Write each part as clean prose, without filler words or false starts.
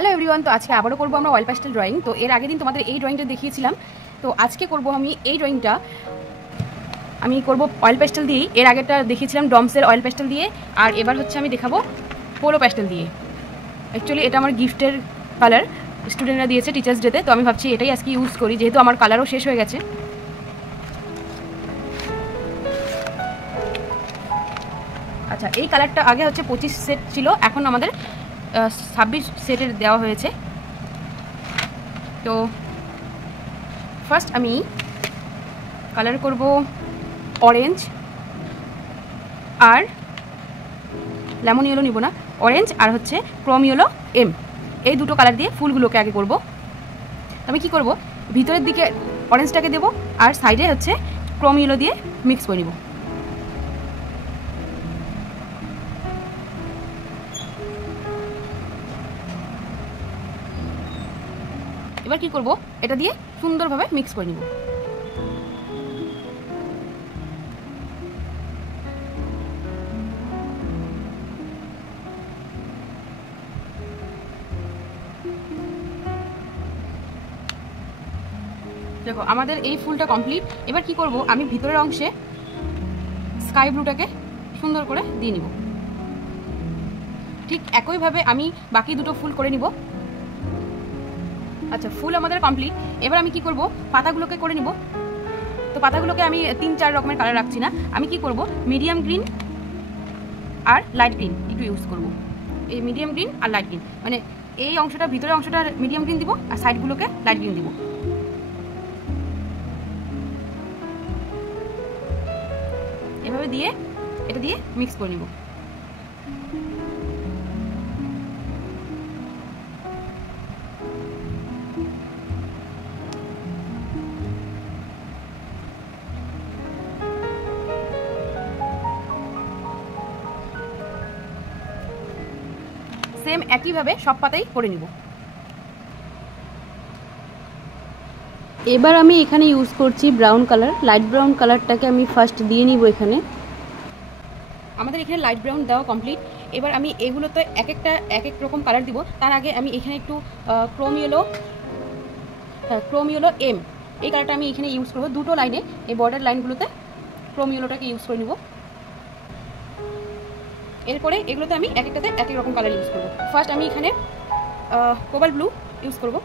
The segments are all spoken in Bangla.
হ্যালো এভরিওয়ান, তো আজকে আবারও করবো আমরা অয়েল প্যাস্টেল ড্রয়িং। তো এর আগের দিন তোমাদের এই ড্রয়িংটা দেখিয়েছিলাম, তো আজকে করব আমি এই ড্রয়িংটা। আমি করব অয়েল প্যাস্টেল দিয়ে। এর আগেরটা দেখিয়েছিলাম ডমসের অয়েল প্যাস্টেল দিয়ে, আর এবার হচ্ছে আমি দেখাবো পোলো প্যাস্টেল দিয়ে। অ্যাকচুয়ালি এটা আমার গিফটের কালার, স্টুডেন্টরা দিয়েছে টিচার্স ডেতে, তো আমি ভাবছি এটাই আজকে ইউজ করি, যেহেতু আমার কালারও শেষ হয়ে গেছে। আচ্ছা, এই কালারটা আগে হচ্ছে 25 সেট ছিল, এখন আমাদের 26 সেটের দেওয়া হয়েছে। তো ফার্স্ট আমি কালার করব অরেঞ্জ আর লেমন ইয়েলো নিব না, অরেঞ্জ আর হচ্ছে ক্রোম ইয়েলো এম, এই দুটো কালার দিয়ে ফুলগুলোকে আগে করব। আমি কি করব, ভিতরের দিকে অরেঞ্জটাকে দেব আর সাইডে হচ্ছে ক্রোম ইয়েলো দিয়ে মিক্স করে নিব। এবার কি করব, এটা দিয়ে সুন্দরভাবে মিক্স করে নিব। দেখো আমাদের এই ফুলটা কমপ্লিট। এবার কি করব, আমি ভিতরের অংশে স্কাই ব্লুটাকে সুন্দর করে দিয়ে নিব। ঠিক একইভাবে আমি বাকি দুটো ফুল করে নিব। আচ্ছা, ফুল আমাদের কমপ্লিট। এবার আমি কি করব, পাতাগুলোকে করে নিব। তো পাতাগুলোকে আমি 3-4 রকমের কালার রাখছি না, আমি কি করব মিডিয়াম গ্রিন আর লাইট গ্রিন একটু ইউজ করব। এই মিডিয়াম গ্রিন আর লাইট গ্রিন, মানে এই অংশটা ভিতরের অংশটা মিডিয়াম গ্রিন দিব আর সাইডগুলোকে লাইট গ্রিন দিব। এভাবে দিয়ে এটা দিয়ে মিক্স করে নিব। সেম একইভাবে সব পাতাই করে নিব। এবার আমি এখানে ইউজ করছি ব্রাউন কালার, লাইট ব্রাউন কালারটাকে আমি ফার্স্ট দিয়ে নিব। এখানে আমাদের এখানে লাইট ব্রাউন দেওয়া কমপ্লিট। এবার আমি এগুলোতে এক এক রকম কালার দিব। তার আগে আমি এখানে একটু ক্রোম ইয়েলো এম, এই কালারটা আমি এখানে ইউজ করব। দুটো লাইনে এই বর্ডার লাইনগুলোতে ক্রোম ইয়েলোটাকে ইউজ করে নিব। এরপরে এগুলোতে আমি এক একটাতে এক এক রকম কালার ইউজ করব। ফার্স্ট আমি এখানে কোবাল্ট ব্লু ইউজ করব।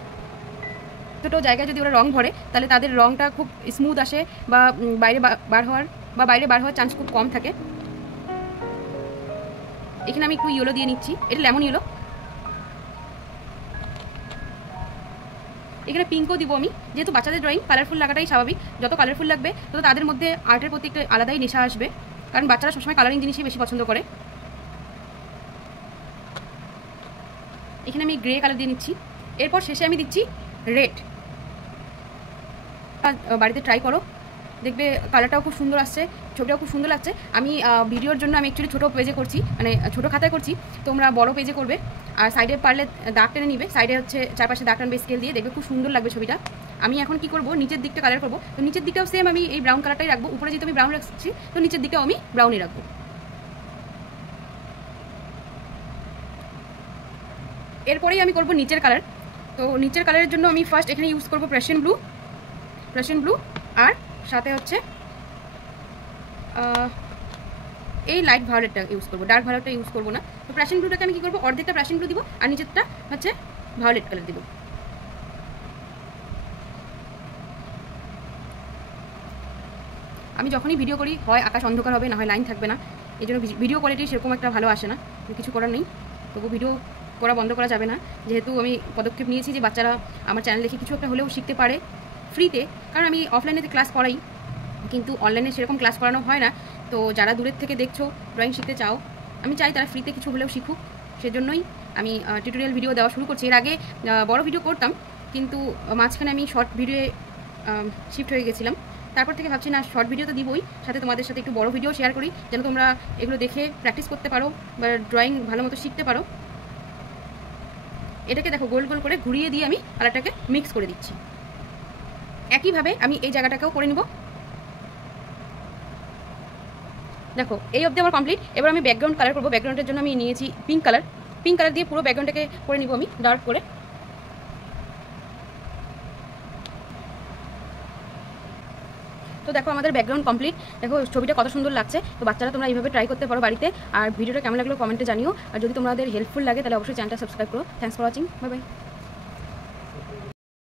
দুটো জায়গায় যদি ওরা রং ভরে তাহলে তাদের রংটা খুব স্মুথ আসে, বা বাইরে বার হওয়ার চান্স খুব কম থাকে। এখানে আমি একটু ইয়েলো দিয়ে নিচ্ছি, এটা লেমন ইয়েলো। এখানে পিঙ্কও দিব আমি, যেহেতু বাচ্চাদের ড্রয়িং কালারফুল লাগাটাই স্বাভাবিক। যত কালারফুল লাগবে তত তাদের মধ্যে আর্টের প্রতি একটা আলাদাই নেশা আসবে, কারণ বাচ্চারা সবসময় কালারিং জিনিসই বেশি পছন্দ করে। এখানে আমি গ্রে কালার দিয়ে নিচ্ছি। এরপর শেষে আমি দিচ্ছি রেড। বাড়িতে ট্রাই করো, দেখবে কালারটাও খুব সুন্দর আসছে, ছবিটাও খুব সুন্দর লাগছে। আমি ভিডিওর জন্য আমি অ্যাকচুয়ালি ছোটো পেজে করছি, মানে ছোটো খাতায় করছি, তোমরা বড় পেজে করবে। আর সাইডে পারলে দাগ টেনে নিবে, সাইডে হচ্ছে চারপাশে দাগ টানবে স্কেল দিয়ে, দেখবে খুব সুন্দর লাগবে ছবিটা। আমি এখন কি করব, নিচের দিকটা কালার করব। তো নিচের দিকটাও সেম আমি এই ব্রাউন কালারটাই রাখবো। উপরে যেহেতু আমি ব্রাউন রাখছি, তো নিচের দিকটাও আমি ব্রাউনই রাখবো। এরপরেই আমি করব নিচের কালার। তো নিচের কালারের জন্য আমি ফার্স্ট এখানে ইউজ করব প্রাশিয়ান ব্লু, আর সাথে হচ্ছে এই লাইট ভায়োলেটটা ইউজ করবো, ডার্ক ভায়োলেটটা ইউজ করবো না। তো প্রাশিয়ান ব্লুটাকে আমি কি করবো, অর্ধেকটা প্রাশিয়ান ব্লু দিব আর নিচেরটা হচ্ছে ভায়োলেট কালার দিব। আমি যখনই ভিডিও করি হয় আকাশ অন্ধকার হবে, না হয় লাইন থাকবে না, এই জন্য ভিডিও কোয়ালিটি সেরকম একটা ভালো আসে না। কিছু করার নেই, তবু ভিডিও করা বন্ধ করা যাবে না, যেহেতু আমি পদক্ষেপ নিয়েছি যে বাচ্চারা আমার চ্যানেল দেখে কিছু একটা হলেও শিখতে পারে ফ্রিতে। কারণ আমি অফলাইনেতে ক্লাস করাই, কিন্তু অনলাইনে সেরকম ক্লাস করানো হয় না। তো যারা দূরের থেকে দেখছো, ড্রয়িং শিখতে চাও, আমি চাই তারা ফ্রিতে কিছু হলেও শিখুক। সেজন্যই আমি টিউটোরিয়াল ভিডিও দেওয়া শুরু করছি। এর আগে বড় ভিডিও করতাম, কিন্তু মাঝখানে আমি শর্ট ভিডিওয়ে শিফট হয়ে গেছিলাম। তারপর থেকে ভাবছি না, শর্ট ভিডিও তো দিবই, সাথে তোমাদের সাথে একটু বড় ভিডিও শেয়ার করি, যেন তোমরা এগুলো দেখে প্র্যাকটিস করতে পারো বা ড্রয়িং ভালো মতো শিখতে পারো। এটাকে দেখো গোল গোল করে ঘুরিয়ে দিয়ে আমি কালারটাকে মিক্স করে দিচ্ছি। একইভাবে আমি এই জায়গাটাকেও করে নিব। দেখো এই অবধি আমার কমপ্লিট। এবার আমি ব্যাকগ্রাউন্ড কালার করবো। ব্যাকগ্রাউন্ডের জন্য আমি নিয়েছি পিঙ্ক কালার। পিঙ্ক কালার দিয়ে পুরো ব্যাকগ্রাউন্ডটাকে করে নিব আমি ডার্ক করে। তো দেখো আমাদের ব্যাকগ্রাউন্ড কমপ্লিট। দেখো ছবিটা কত সুন্দর লাগছে। তো বাচ্চারা তোমরা এইভাবে ট্রাই করতে পারো বাড়িতে। আর ভিডিওটা কেমন লাগলো কমেন্টে জানিও। আর যদি তোমাদের হেল্পফুল লাগে তাহলে অবশ্যই চ্যানেলটা সাবস্ক্রাইব করো। Thanks for watching, bye bye.